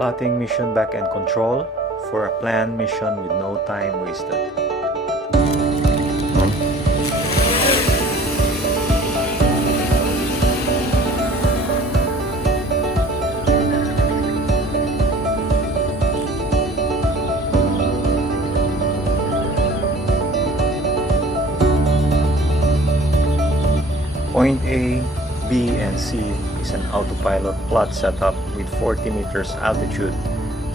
Plotting mission backend control for a planned mission with no time wasted. Point A, B, and C is an autopilot plot setup with 40 meters altitude,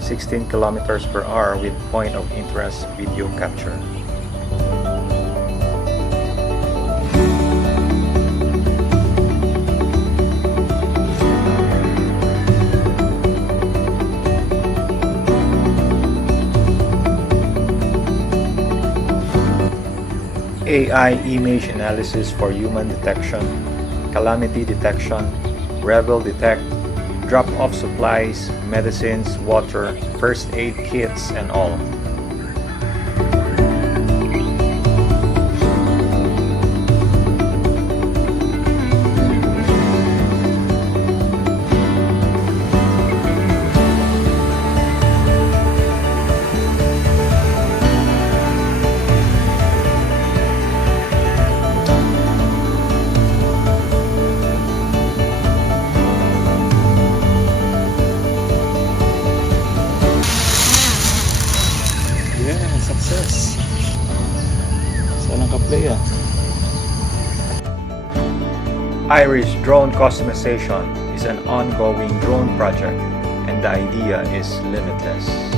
16 kilometers per hour with point of interest video capture. AI image analysis for human detection, calamity detection, rebel detect, drop-off supplies, medicines, water, first aid kits, and all. Yeah, success. Salang ka-play ah. Irish drone customization is an ongoing drone project and the idea is limitless.